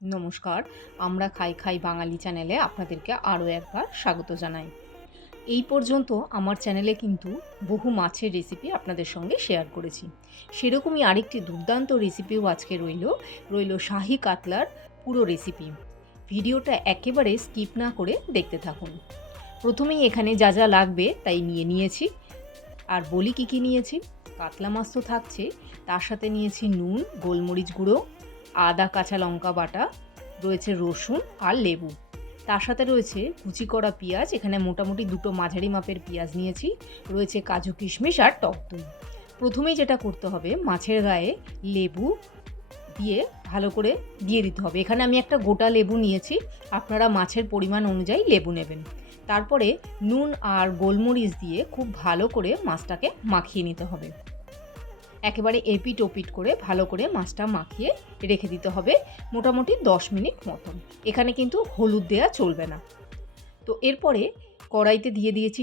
নমস্কার, আমরা খাই খাই বাঙালি চ্যানেলে আপনাদেরকে আরও একবার স্বাগত জানাই। এই পর্যন্ত আমার চ্যানেলে কিন্তু বহু মাছের রেসিপি আপনাদের সঙ্গে শেয়ার করেছি। সেরকমই আরেকটি দুর্দান্ত রেসিপিও আজকে রইল শাহী কাতলার পুরো রেসিপি। ভিডিওটা একেবারে স্কিপ না করে দেখতে থাকুন। প্রথমেই এখানে যা যা লাগবে তাই নিয়েছি। আর বলি কী কী নিয়েছি। কাতলা মাছ তো থাকছে, তার সাথে নিয়েছি নুন, গোলমরিচ গুঁড়ো, আদা কাঁচা লঙ্কা বাটা, রয়েছে রসুন আর লেবু। তার সাথে রয়েছে কুচি করা পেঁয়াজ, এখানে মোটামুটি দুটো মাঝারি মাপের পেঁয়াজ নিয়েছি, রয়েছে কাজু কিশমিশ আর টক দই। প্রথমেই যেটা করতে হবে, মাছের গায়ে লেবু দিয়ে ভালো করে দিয়ে দিতে হবে। এখানে আমি একটা গোটা লেবু নিয়েছি, আপনারা মাছের পরিমাণ অনুযায়ী লেবু নেবেন। তারপরে নুন আর গোলমরিচ দিয়ে খুব ভালো করে মাছটাকে মাখিয়ে নিতে হবে। একেবারে এপিট ওপিট করে ভালো করে মাছটা মাখিয়ে রেখে দিতে হবে মোটামুটি 10 মিনিট মতন। এখানে কিন্তু হলুদ দেওয়া চলবে না। তো এরপরে কড়াইতে দিয়ে দিয়েছি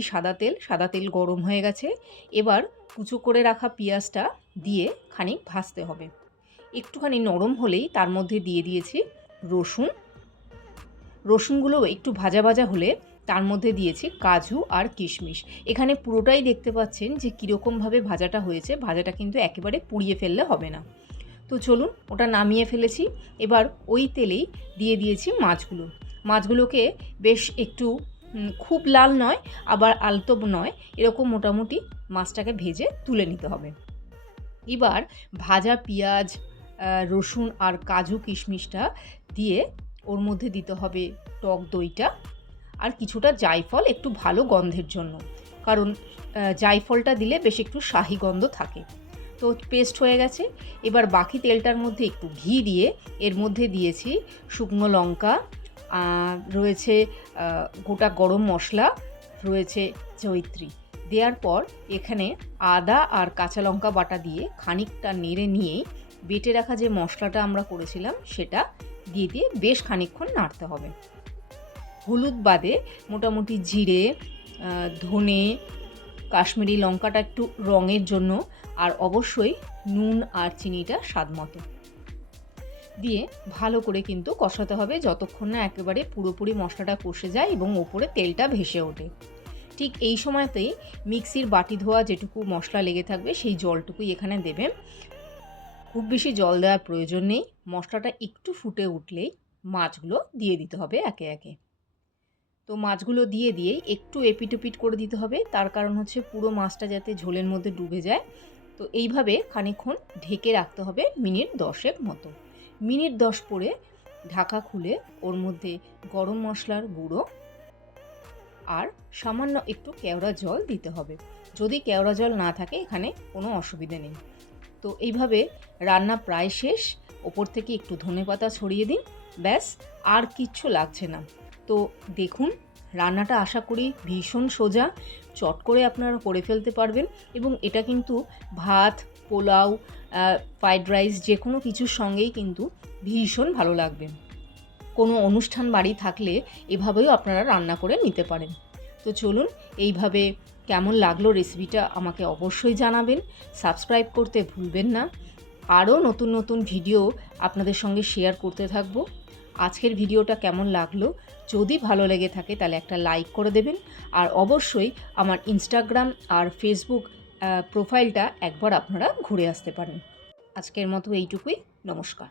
সাদা তেল গরম হয়ে গেছে। এবার কুচো করে রাখা পেঁয়াজটা দিয়ে খানিক ভাজতে হবে। একটুখানি নরম হলেই তার মধ্যে দিয়ে দিয়েছি রসুনগুলো একটু ভাজা ভাজা হলে তার মধ্যে দিয়েছি কাজু আর কিশমিশ। এখানে পুরোটাই দেখতে পাচ্ছেন যে কীরকমভাবে ভাজাটা হয়েছে। ভাজাটা কিন্তু একেবারে পুড়িয়ে ফেললে হবে না। তো চলুন, ওটা নামিয়ে ফেলেছি। এবার ওই তেলেই দিয়ে দিয়েছি মাছগুলোকে বেশ একটু খুব লাল নয় আবার আলতো নয়, এরকম মোটামুটি মাছটাকে ভেজে তুলে নিতে হবে। এবার ভাজা পেঁয়াজ, রসুন আর কাজু কিশমিশটা দিয়ে ওর মধ্যে দিতে হবে টক দইটা আর কিছুটা জায়ফল, একটু ভালো গন্ধের জন্য, কারণ জায়ফলটা দিলে বেশ একটু শাহী গন্ধ থাকে। তো পেস্ট হয়ে গেছে। এবার বাকি তেলটার মধ্যে একটু ঘি দিয়ে এর মধ্যে দিয়েছি শুকনো লঙ্কা, রয়েছে গোটা গরম মশলা, রয়েছে জয়িত্রী। দেওয়ার পর এখানে আদা আর কাঁচা লঙ্কা বাটা দিয়ে খানিকটা নেড়ে নিয়েই বেটে রাখা যে মশলাটা আমরা করেছিলাম সেটা দিয়ে বেশ খানিকক্ষণ নাড়তে হবে। হলুদ বাদে মোটামুটি জিরে, ধনে, কাশ্মীরি লঙ্কাটা একটু রঙের জন্য, আর অবশ্যই নুন আর চিনিটা স্বাদ মতো দিয়ে ভালো করে কিন্তু কষাতে হবে যতক্ষণ না একেবারে পুরোপুরি মশলাটা কষে যায় এবং ওপরে তেলটা ভেসে ওঠে। ঠিক এই সময়তেই মিক্সির বাটি ধোয়া যেটুকু মশলা লেগে থাকবে সেই জলটুকুই এখানে দেবেন। খুব বেশি জল দেওয়ার প্রয়োজন নেই। মশলাটা একটু ফুটে উঠলেই মাছগুলো দিয়ে দিতে হবে একে একে। তো মাছগুলো দিয়েই একটু এপিট ওপিট করে দিতে হবে, তার কারণ হচ্ছে পুরো মাছটা যাতে ঝোলের মধ্যে ডুবে যায়। তো এইভাবে খানিকক্ষণ ঢেকে রাখতে হবে মিনিট 10 মতো। মিনিট 10 পরে ঢাকা খুলে ওর মধ্যে গরম মশলার গুঁড়ো আর সামান্য একটু কেওড়া জল দিতে হবে। যদি কেওড়া জল না থাকে এখানে কোনো অসুবিধে নেই। তো এইভাবে রান্না প্রায় শেষ। ওপর থেকে একটু ধনেপাতা ছড়িয়ে দিন, ব্যাস, আর কিচ্ছু লাগছে না। তো দেখুন, রান্নাটা আশা করি ভীষণ সোজা, চট করে আপনারা করে ফেলতে পারবেন এবং এটা কিন্তু ভাত, পোলাও, ফ্রাইড রাইস যে কোনো কিছুর সঙ্গেই কিন্তু ভীষণ ভালো লাগবে। কোনো অনুষ্ঠান বাড়ি থাকলে এভাবেও আপনারা রান্না করে নিতে পারেন। তো চলুন, এইভাবে কেমন লাগলো রেসিপিটা আমাকে অবশ্যই জানাবেন। সাবস্ক্রাইব করতে ভুলবেন না। আরও নতুন নতুন ভিডিও আপনাদের সঙ্গে শেয়ার করতে থাকবো। আজকের ভিডিওটা কেমন লাগলো, যদি ভালো লেগে থাকে তাহলে একটা লাইক করে দেবেন। আর অবশ্যই আমার ইনস্টাগ্রাম আর ফেসবুক প্রোফাইলটা একবার আপনারা ঘুরে আসতে পারেন। আজকের মতো এইটুকুই। নমস্কার।